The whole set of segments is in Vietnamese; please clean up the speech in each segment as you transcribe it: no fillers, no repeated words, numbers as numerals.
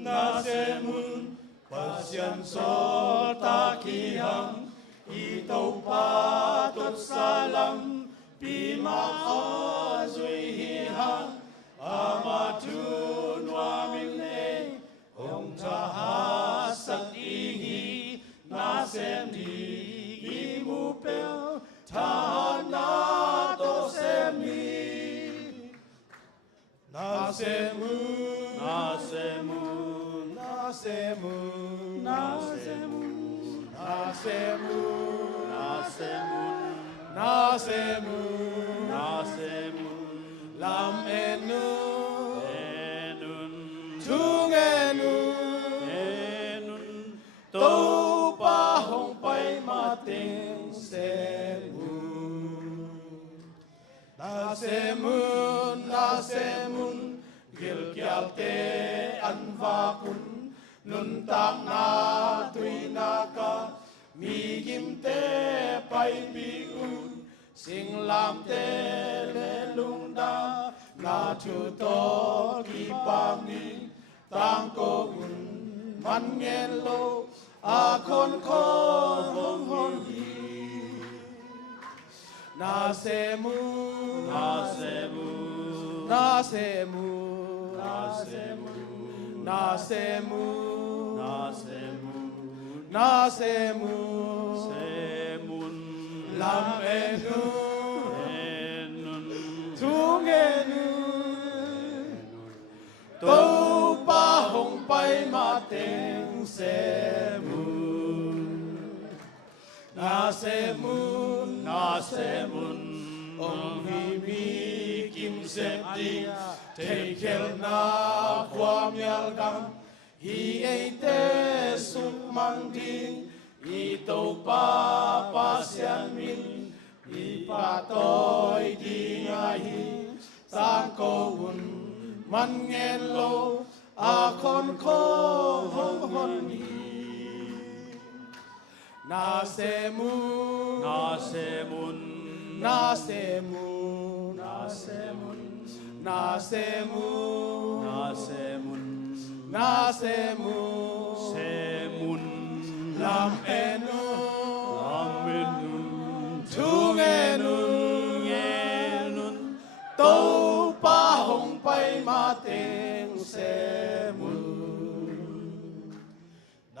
Nasemun, pasyan so takihang, itaw patot salam, pimakazoy hihang, amatun wamilne, ong tahasat ihi, nasem di imupel, tahanato semni. Nasemun, nasemun, nasemun, nasemun, nasemun, nasemun, nasemun, nasemun, lam enun, enun, tung enun, tâu pa hong pai mating semun. Nasemun, nasemun, gilgyalte anvakun, nuntak na tuinaka, migimte pai biun, singlamte lelungda, na tuto kipangin, tangkogun, mangelo, akon kon hon. Nasemun, nasemun, nasemun, nasemun, nasemun, nasemun, nasemun, semun, lam enun, tung enun, tâu pa hong pai mateng semun. Nasemun, nasemun, ong himi kim septi, tekel na kwam yalgam, hi eite suk mangding, ito pa pasyan min, ipatoy di ngahi, tangkowun mangelo, akon ko hong honi. Nasemun, nasemun, nasemun, nasemun, nasemun, nasemun, nasemun, semun, lam enun, tung enun, tâu pa hong pai mateng semun.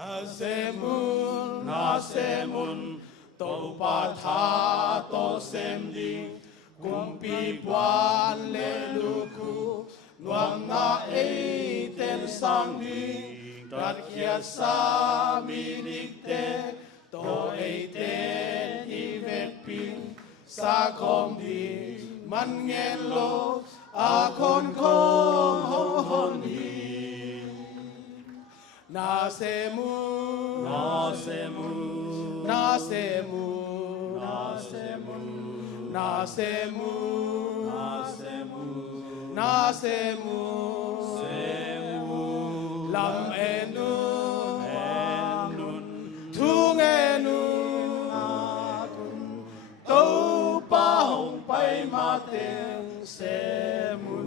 Nasemun, nasemun, tâu pa tha to sem ding, kumpi puan le luku, nuam na eiten sang ding, tat kia sa minikte, to eiten ivet ping, sa kom ding, man ngelo, akon kom hon ding. Nasemun, nasemun, nasemun, nasemun, nasemun, nasemun, nasemun, semun, lam enun, tung enun, akun, tâu pa hong pai mateng semun.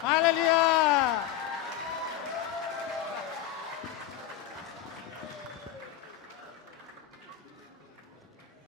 Hallelujah!